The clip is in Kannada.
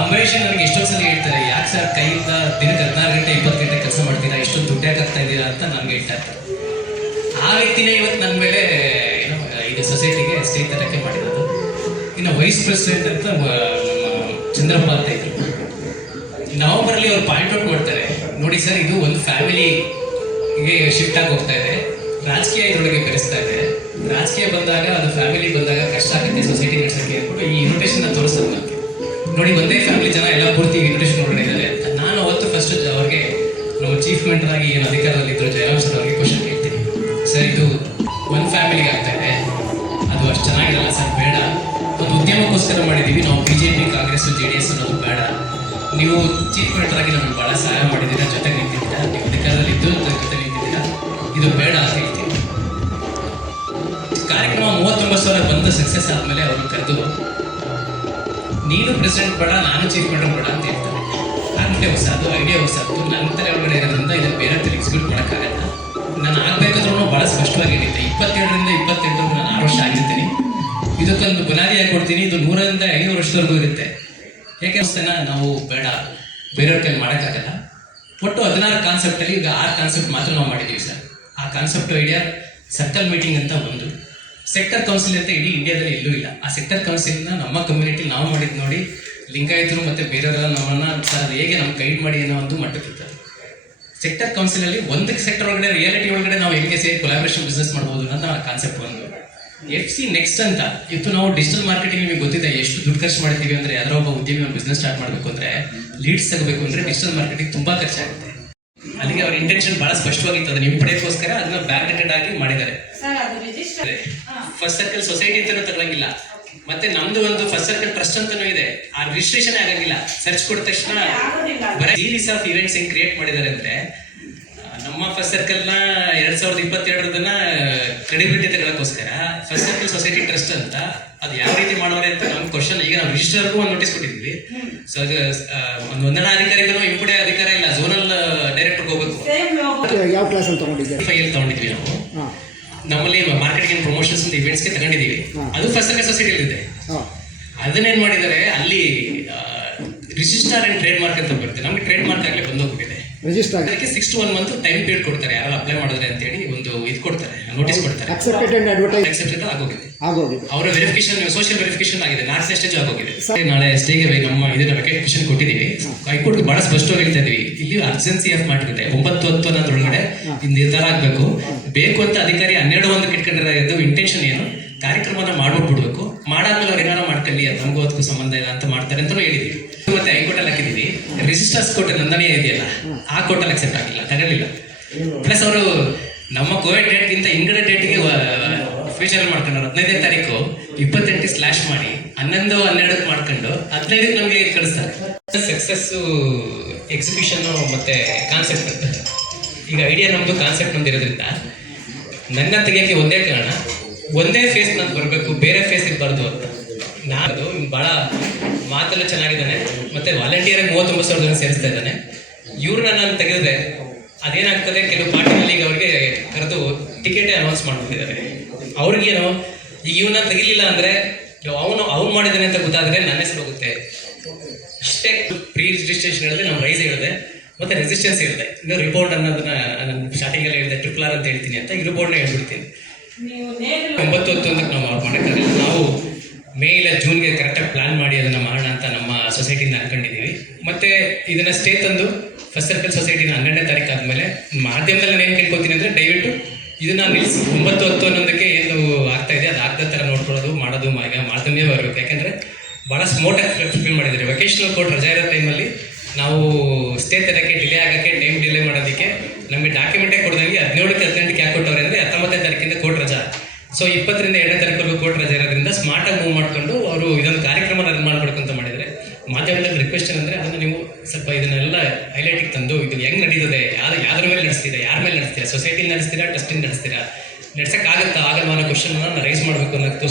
ಅಂಬರೀಷ್ ನನಗೆ ಎಷ್ಟೊಂದು ಸಲ ಹೇಳ್ತಾರೆ, ಯಾಕೆ ಸರ್ ಕೈಯಿಂದ ದಿನಕ್ಕೆ ಹದಿನಾರು ಗಂಟೆ, ಇಪ್ಪತ್ತು ಗಂಟೆ ಕೆಲಸ ಮಾಡ್ತೀರಾ? ಇಷ್ಟೊಂದು ದುಡ್ಡು ಯಾಕೆ ಆಗ್ತಾ ಇದ್ದೀರಾ? ಅಂತ ನನಗೆ ಹೇಳ್ತಾ ಆ ವ್ಯಕ್ತಿನೇ ಇವತ್ತು ನನ್ನ ಮೇಲೆ, ಏನೋ, ಇದು ಸೊಸೈಟಿಗೆ ಸ್ಟೇಟ್ ತರಕ್ಕೆ ಮಾಡಿರೋದು. ಇನ್ನು ವೈಸ್ ಪ್ರೆಸಿಡೆಂಟ್ ಅಂತ ಚಂದ್ರಪ್ಪ ಅಂತ ಇದ್ರು. ನವೆಂಬರಲ್ಲಿ ಅವ್ರು ಪಾಯಿಂಟ್ ಔಟ್ ಮಾಡ್ತಾರೆ ನೋಡಿ ಸರ್, ಇದು ಒಂದು ಫ್ಯಾಮಿಲಿಗೆ ಶಿಫ್ಟ್ ಆಗಿ ಹೋಗ್ತಾ ಇದೆ. ರಾಜಕೀಯ ಇದರೊಳಗೆ ಬೆರೆಸ್ತಾ ಇದೆ. ರಾಜಕೀಯ ಬಂದಾಗ ಅದು ಫ್ಯಾಮಿಲಿ ಬಂದಾಗ ಕಷ್ಟ ಆಗುತ್ತೆ, ಸೊಸೈಟಿ ನಡೆಸೋಕ್ಕೆ. ಅಂದ್ಬಿಟ್ಟು ಈ ಇನ್ವಿಟೇಷನ್ ತೋರಿಸೋದು ನೋಡಿ, ಒಂದೇ ಫ್ಯಾಮಿಲಿ ಜನ ಎಲ್ಲ ಪೂರ್ತಿ ಇಂಟ್ರೆಸ್ಟ್ ನೋಡಿದ್ದಾರೆ ನಾನು ಅವತ್ತು ಫಸ್ಟ್ ಅವ್ರಿಗೆ ನಮ್ಮ ಚೀಫ್ ಮಿನಿಸ್ಟರ್ ಆಗಿ ಏನು ಅಧಿಕಾರದಲ್ಲಿ ಇದ್ರು ಜಯರಾಮ್ ಸರ್ ಅವ್ರಿಗೆ ಕ್ವಶನ್ ಕೇಳ್ತೀನಿ. ಸರ್ ಇದು ಒಂದು ಫ್ಯಾಮಿಲಿಗೆ ಆಗ್ತಾ ಇದೆ. ಅದು ಅಷ್ಟು ಚೆನ್ನಾಗಿರಲ್ಲ ಸರ್ ಬೇಡ. ಒಂದು ಉದ್ಯಮಕ್ಕೋಸ್ಕರ ಮಾಡಿದ್ದೀವಿ. ನಾವು B J P Congress J D S ಅನ್ನೋದು ಬೇಡ. ನೀವು ಚೀಫ್ ಮಿನಿಸ್ಟರ್ ಆಗಿ ನಮ್ಗೆ ಭಾಳ ಸಹಾಯ ಮಾಡಿದ್ದೀರ? ಜೊತೆ ನಿಂತಿದ್ದೀರಾ? ನೀವು ಅಧಿಕಾರದಲ್ಲಿ ಇದ್ದು ಜೊತೆ ನಿಂತಿದ್ದೀರಾ? ಇದು ಬೇಡ ಅಂತ ಹೇಳ್ತೀನಿ. ಕಾರ್ಯಕ್ರಮ ಮೂವತ್ತೊಂಬತ್ತು ಸಾವಿರ ಬಂದು ಸಕ್ಸಸ್ ಆದಮೇಲೆ ಅವ್ರನ್ನ ಕರೆದು ನೀನು ಪ್ರೆಸಿಡೆಂಟ್ ಬೇಡ, ನಾನು ಚೀಫ್ ಮಿನಿಸ್ಟರ್ ಬೇಡ ಅಂತ ಹೇಳ್ತಾರೆ. ಆಗಂಟೆ ಹೊಸದು ಐಡಿಯಾ ಹೊಸದು ನನ್ನ ತಲೆ ಒಳಗಡೆ ಇರೋದ್ರಿಂದ ಇದನ್ನು ಬೇರೆ ತಲೆ ಎಕ್ಸಿಕ್ಯೂಟ್ ಮಾಡೋಕ್ಕಾಗಲ್ಲ. ನಾನು ಆಗಬೇಕಾದ್ರೂ ಭಾಳ ಸ್ಪಷ್ಟವಾಗಿ ಹೇಳಿದ್ದೆ. ಇಪ್ಪತ್ತೆರಡರಿಂದ ಇಪ್ಪತ್ತೆಂಟು ನಾನು ಆರು ವರ್ಷ ಆಗಿರ್ತೀನಿ. ಇದಕ್ಕೊಂದು ಬುನಾದಿಯಾಗಿ ಕೊಡ್ತೀನಿ ಇದು ನೂರರಿಂದ ಐನೂರು ವರ್ಷದವರೆಗೂ ಇರುತ್ತೆ. ಯಾಕೆ ಅಷ್ಟೇನ ನಾವು ಬೇಡ. ಬೇರೆಯವ್ರ ಕೈಲಿ ಮಾಡೋಕ್ಕಾಗಲ್ಲ. ಒಟ್ಟು ಹದಿನಾರು ಕಾನ್ಸೆಪ್ಟಲ್ಲಿ ಈಗ ಆರು ಕಾನ್ಸೆಪ್ಟ್ ಮಾತ್ರ ನಾವು ಮಾಡಿದ್ದೀವಿ ಸರ್. ಆ ಕಾನ್ಸೆಪ್ಟ್ ಐಡಿಯಾ ಸರ್ಕಲ್ ಮೀಟಿಂಗ್ ಅಂತ ಒಂದು. ಸೆಕ್ಟರ್ ಕೌನ್ಸಿಲ್ ಅಂತ ಇಡೀ ಇಂಡಿಯಾದಲ್ಲಿ ಎಲ್ಲೂ ಇಲ್ಲ. ಆ ಸೆಕ್ಟರ್ ಕೌನ್ಸಿಲ್ನ ನಮ್ಮ ಕಮ್ಯುನಿಟಿ ನಾವು ಮಾಡಿದ್ದು ನೋಡಿ ಲಿಂಗಾಯತರು ಮತ್ತು ಬೇರೆಯವರೆಲ್ಲ ನಮ್ಮನ್ನ ಸರ್ ಹೇಗೆ ನಮ್ಗೆ ಗೈಡ್ ಮಾಡಿ ಅನ್ನೋ ಒಂದು ಮಟ್ಟಕ್ಕಿತ್ತು ಸೆಕ್ಟರ್ ಕೌನ್ಸಿಲಲ್ಲಿ ಒಂದು ಸೆಕ್ಟರ್ ಒಳಗಡೆ ರಿಯಾಲಿಟಿ ಒಳಗಡೆ ನಾವು ಹೆಂಗೆ ಸೇರಿ ಕೊಲಾಬ್ರೇಷನ್ ಬಿಸ್ನೆಸ್ ಮಾಡ್ಬೋದು ಅಂತ ಕಾನ್ಸೆಪ್ಟ್ ಒಂದು. ಎಫ್ ಸಿ ನೆಕ್ಸ್ಟ್ ಅಂತ, ಇತ್ತು ನಾವು ಡಿಜಿಟಲ್ ಮಾರ್ಕೆಟಿಂಗ್ ನಿಮಗೆ ಗೊತ್ತಿದೆ, ಎಷ್ಟು ದುಡ್ಡು ಖರ್ಚು ಮಾಡ್ತೀವಿ ಅಂದರೆ ಯಾರೋ ಒಬ್ಬ ಉದ್ಯಮಿ ಒಂದು ಬಿಸ್ನೆಸ್ ಸ್ಟಾರ್ಟ್ ಮಾಡಬೇಕು ಅಂದರೆ ಲೀಡ್ಸ್ ತಗೋಬೇಕು ಅಂದರೆ ಡಿಜಿಟಲ್ ಮಾರ್ಕೆಟಿಂಗ್ ತುಂಬ ಖರ್ಚಾಗುತ್ತೆ. ಅಲ್ಲಿಗೆ ಅವ್ರ ಇಂಟೆನ್ಷನ್ ಭಾಳ ಸ್ಪಷ್ಟವಾಗಿತ್ತು ಅದನ್ನ ಹಿಂಪಡೆಯೋಕ್ಕೋಸ್ಕರ ಅದನ್ನ ಬ್ಯಾಕ್ಡೇಟೆಡ್ ಆಗಿ ಮಾಡಿದ್ದಾರೆ. ಫಸ್ಟ್ ಸರ್ಕಲ್ ಸೊಸೈಟಿ ಅಂತಾನೂ ತಗೊಳಂಗಿಲ್ಲ. ಮತ್ತೆ ನಮ್ದು ಒಂದು ಫಸ್ಟ್ ಸರ್ಕಲ್ ಟ್ರಸ್ಟ್ ಅಂತಾನೂ ಇದೆ. ಆ ರಿಜಿಸ್ಟ್ರೇಷನ್ ಆಗಂಗಿಲ್ಲ. ಸರ್ಚ್ ಕೊಟ್ಟ ತಕ್ಷಣ ಬರೀ ಸೀರೀಸ್ ಆಫ್ ಇವೆಂಟ್ಸ್ ಹೆಂಗ್ ಕ್ರಿಯೇಟ್ ಮಾಡಿದ್ದಾರೆ ಅಂದ್ರೆ ನಮ್ಮ ಫಸ್ಟ್ ಸರ್ಕಲ್ನ ಎರಡ್ ಸಾವಿರದ ಇಪ್ಪತ್ತೆರಡರದನ್ನ ಕ್ರೆಡಿಬಿಲಿಟಿ ತಗೊಳಕ್ಕೋಸ್ಕರ ಫಸ್ಟ್ ಸರ್ಕಲ್ ಸೊಸೈಟಿ ಟ್ರಸ್ಟ್ ಅಂತ ಅದು ಯಾವ ರೀತಿ ಮಾಡೋರೆ ಅಂತ ನಮ್ ಕ್ವಶನ್ ಈಗ ನಾವು ರಿಜಿಸ್ಟರ್ಗೂ ಒಂದು ನೋಟಿಸ್ ಕೊಟ್ಟಿದ್ವಿ. ಸೊ ಅದು ಒಂದ್ ಒಂದು ವಂದನಾ ಅಧಿಕಾರಿಗೂ ಇಂಪುಡೆ ಅಧಿಕಾರ ಇಲ್ಲ ಝೋನಲ್ ಡೈರೆಕ್ಟರ್ ಹೋಗ್ಬೇಕು. ಯಾವ ಕ್ಲಾಸಲ್ಲಿ ತೊಗೊಂಡಿದ್ದೀರಿ? ಫೈಲ್ ತಗೊಂಡಿದ್ವಿ ನಾವು. ನಮ್ಮಲ್ಲಿ ಮಾರ್ಕೆಟಿಂಗ್ ಅಂಡ್ ಪ್ರಮೋಷನ್ಸ್ ಅಂತ ಇವೆಂಟ್ಸ್ಗೆ ತಗೊಂಡಿದ್ದೀವಿ. ಅದು ಫಸ್ಟ್ ಸರ್ಕಲ್ ಸೊಸೈಟಿಯಲ್ಲಿ ಇದೆ. ಅದನ್ನೇನ್ ಮಾಡಿದ್ದಾರೆ ಅಲ್ಲಿ ರಿಜಿಸ್ಟರ್ ಅಂಡ್ ಟ್ರೇಡ್ ಮಾರ್ಕ್ ಅಂತ ಬರುತ್ತೆ. ನಮ್ಗೆ ಟ್ರೇಡ್ ಮಾರ್ಕ್ ಆಗಲೇ ಬಂದೋಗ್ಬಿಟ್ಟಿದೆ. ರಿಜಿಸ್ಟರ್ ಅದಕ್ಕೆ six to one month time period ಕೊಡ್ತಾರೆ. ಯಾರು ಅಪ್ಲೈ ಮಾಡಿದ್ರೆ ಅಂತೇಳಿ ಒಂದು ಇದು ಕೊಡ್ತಾರೆ ನೋಟಿಸ್ ಕೊಡ್ತಾರೆ. ಅಕ್ಸೆಪ್ಟೆಡ್ ಆ್ಯಂಡ್ ಅಡ್ವರ್ಟೈಸ್ ಅಕ್ಸೆಪ್ಟೆಡ್ ಆಗೋಗಿದೆ. ಆಗೋಗಿದೆ. ಅವರ ವೆರಿಫಿಕೇಶನ್ ಸೋಷಿಯಲ್ ವೆರಿಫಿಕೇಶನ್ ಆಗಿದೆ. ನಾಲ್ಕು ಸ್ಟೇಜ್ ಆಗೋಗಿದೆ. ನಾಳೆ ಸ್ಟೇಗೆ ನಮ್ಮ ಇದನ್ನ ಕ್ವಶನ್ ಕೊಟ್ಟಿದ್ದೀವಿ. ಹೈಕೋರ್ಟ್ ಬಹಳ ಸ್ಪಷ್ಟವಾಗಿ ಹೇಳ್ತಾ ಇದೀವಿ ಇಲ್ಲಿ ಅರ್ಜೆನ್ಸಿ ಆಫ್ ಮಾಡಿರುತ್ತೆ ಒಂಬತ್ತು ಹತ್ತು ಅನ್ನೋದ್ರೊಳಗಡೆ ಇದು ನಿರ್ಧಾರ ಆಗಬೇಕು. ಬೇಕು ಅಂತ ಅಧಿಕಾರಿ ಹನ್ನೆರಡು ಒಂದು ಕಿಟ್ಕೊಂಡಿರೋದು ಇಂಟೆನ್ಷನ್ ಏನು? ಕಾರ್ಯಕ್ರಮನ ಮಾಡ್ಬಿಟ್ಟು ಬಿಡ್ಬೇಕು ಮಾಡಾದ್ಮೇಲೆ ಅವ್ರು ಏನಾರ ಮಾಡ್ಕೊಳ್ಳಿ, ಅದು ನಮಗೂ ಅದಕ್ಕೂ ಸಂಬಂಧ ಇಲ್ಲ ಅಂತ ಮಾಡ್ತಾರೆ ಅಂತಲೂ ಹೇಳಿದ್ವಿ ಮತ್ತೆ ಹೈಕೋರ್ಟಲ್ಲಿ ಹಾಕಿದೀವಿ ರಿಜಿಸ್ಟರ್ಸ್ ಕೋರ್ಟ್ ನೋಂದಣಿ ಇದೆಯಲ್ಲ, ಆ ಕೋರ್ಟಲ್ಲಿ ಅಕ್ಸೆಪ್ಟ್ ಆಗಿಲ್ಲ, ತಗೊಳ್ಳಿಲ್ಲ. ಪ್ಲಸ್ ಅವರು ನಮ್ಮ ಕೋವಿಡ್ ಡೇಟ್ಗಿಂತ ಹಿಂಗಡೆ ಡೇಟ್ಗೆ ಫ್ಯೂಚರ್ ಮಾಡ್ಕೊಂಡು ಹದಿನೈದನೇ ತಾರೀಕು ಇಪ್ಪತ್ತೆಂಟು ಸ್ಲ್ಯಾಶ್ ಮಾಡಿ, ಹನ್ನೊಂದು, ಹನ್ನೆರಡಕ್ಕೆ ಮಾಡ್ಕೊಂಡು, ಹದಿನೈದಕ್ಕೆ ನಮಗೆ ಕಳಿಸ್ತಾರೆ? ಸಕ್ಸಸ್ ಎಕ್ಸಿಬಿಷನ್ ಮತ್ತೆ ಕಾನ್ಸೆಪ್ಟ್ ಅಂತ ಈಗ ಐಡಿಯಾ ನಮ್ದು ಕಾನ್ಸೆಪ್ಟ್ ಬಂದಿರೋದ್ರಿಂದ ನನ್ನ ತೆಗಿಯೋಕ್ಕೆ ಒಂದೇ ಕಾರಣ, ಒಂದೇ ಫೇಸ್ ನಾನು ಬರಬೇಕು, ಬೇರೆ ಫೇಸ್ ಇರಬಾರ್ದು ಭಾಳ ಮಾತೆಲ್ಲ ಚೆನ್ನಾಗಿದ್ದಾನೆ. ಮತ್ತೆ ವಾಲಂಟಿಯರ್ ಮೂವತ್ತೊಂಬತ್ತು ಸಾವಿರ ಜನ ಸೇರಿಸ್ತಾ ಇದ್ದಾನೆ. ಇವ್ರನ್ನ ನಾನು ತೆಗೆದ್ರೆ ಅದೇನಾಗ್ತದೆ? ಕೆಲವು ಪಾರ್ಟಿನಲ್ಲಿ ಈಗ ಅವ್ರಿಗೆ ಕರೆದು ಟಿಕೆಟ್ ಅನೌನ್ಸ್ ಮಾಡ್ಬಿಟ್ಟಿದ್ದಾರೆ. ಅವ್ರಿಗೇನು ಈಗ ಇವನ್ನ ತೆಗಿಲಿಲ್ಲ ಅಂದ್ರೆ ಅವನು ಅವ್ನು ಮಾಡಿದ್ದಾನೆ ಅಂತ ಗೊತ್ತಾದ್ರೆ ನನ್ನ ಹೆಸರು ಹೋಗುತ್ತೆ. ಅಷ್ಟೇ ಪ್ರೀ ರಿಜಿಸ್ಟ್ರೇಷನ್ ಹೇಳಿದ್ರೆ ನಮ್ಮ ರೈಸ್ ಹೇಳಿದೆ ಮತ್ತೆ ರೆಸಿಸ್ಟೆನ್ಸ್ ಇರುತ್ತೆ. ಇನ್ನು ರಿಪೋರ್ಟ್ ಅನ್ನೋದನ್ನ ನಾನು ಸ್ಟಾರ್ಟಿಂಗ್ ಅಲ್ಲಿ ಹೇಳಿದೆ ಟ್ರಿಪ್ಲಾರ್ ಅಂತ ಹೇಳ್ತೀನಿ ಅಂತ. ಈ ರಿಪೋರ್ಟ್ನ ಹೇಳ್ಬಿಡ್ತೀನಿ. ನೀವು ಹತ್ತು ಒಂಬತ್ತು ಹತ್ತೊಂದಕ್ಕೆ ನಾವು ಅವ್ರು ಮಾಡೋಕ್ಕಾಗಲ್ಲ ನಾವು ಜೂನ್ಗೆ ಕರೆಕ್ಟಾಗಿ ಪ್ಲಾನ್ ಮಾಡಿ ಅದನ್ನ ಮಾಡೋಣ ಅಂತ ನಮ್ಮ ಸೊಸೈಟಿನ ಅನ್ಕೊಂಡಿದ್ದೀವಿ ಮತ್ತೆ ಇದನ್ನ ಸ್ಟೇ ತಂದು ಫಸ್ಟ್ ಸರ್ಕಲ್ ಸೊಸೈಟಿನ ಹನ್ನೆರಡನೇ ತಾರೀಕು ಆದಮೇಲೆ ಮಾಧ್ಯಮದಲ್ಲಿ ನಾನು ಏನು ಕೇಳ್ಕೊತೀನಿ ಅಂದರೆ ದಯವಿಟ್ಟು ಇದನ್ನ ನಿಲ್ಸಿ. ಒಂಬತ್ತು ಹತ್ತು ಅನ್ನೋದಕ್ಕೆ ಏನು ಆಗ್ತಾ ಇದೆ. ಅದು ಆಗದ ಥರ ನೋಡ್ಕೊಳ್ಳೋದು, ಮಾಡೋದು ಈಗ ಬರಬೇಕು ಬರಬೇಕು. ಯಾಕೆಂದರೆ ಭಾಳ ಸ್ಮೋಟಾಗಿ ಫೀಲ್ ಮಾಡಿದ್ದಾರೆ. ವೆಕೇಶನಲ್ ಕೋರ್ಟ್ ರಜಾ ಇರೋ ಟೈಮಲ್ಲಿ ನಾವು ಸ್ಟೇ ತರಕ್ಕೆ ಡಿಲೇ ಆಗೋಕ್ಕೆ ಟೈಮ್ ಡಿಲೇ ಮಾಡೋದಕ್ಕೆ ನಮಗೆ ಡಾಕ್ಯುಮೆಂಟೇ ಕೊಡ್ದಂಗೆ ಹದಿನೇಳಕ್ಕೆ ಹದಿನೆಂಟಕ್ಕೆ ಯಾಕೆ ಕೊಟ್ಟವ್ರೆ ಅಂದರೆ ಹತ್ತೊಂಬತ್ತನೇ ತಾರೀಕಿಂದ ಕೋರ್ಟ್ ರಜಾ. ಸೊ ಇಪ್ಪತ್ತರಿಂದ ಎರಡನೇ ತಾರೀಕು ಕೋರ್ಟ್ ರಜಾ ಸ್ಮಾರ್ಟಾಗಿ ಮೂವ್ ಮಾಡ್ಕೊಂಡು ಅವರು ಇದೊಂದು ಕಾರ್ಯಕ್ರಮ ಅಂತ ಮಾಡಿದರೆ ಮಾಧ್ಯಮದಲ್ಲಿ ರಿಕ್ವೆಸ್ಟ್ ಏನಂದರೆ ಅದನ್ನು ನೀವು ಸ್ವಲ್ಪ ಇದನ್ನೆಲ್ಲ ಹೈಲೈಟಿಗೆ ತಂದು ಇದು ಹೆಂಗ್ ನಡೀತದೆ, ಯಾರು ಯಾವ್ದ್ರ ಮೇಲೆ ನಡೆಸ್ತೀರಾ, ಯಾರ ಮೇಲೆ ನಡೆಸ್ತೀರಾ ಸೊಸೈಟಿ ನಡೆಸ್ತೀರಾ ಟ್ರಸ್ಟಿಂಗ್ ನಡೆಸ್ತೀರಾ ನಡೆಸೋಕ್ಕಾಗತ್ತಾ ಆಗಲ್ವಾ ಅನ್ನೋ ಕ್ವಶನ್ ರೈಸ್ ಮಾಡಬೇಕು ಅನ್ನೋದು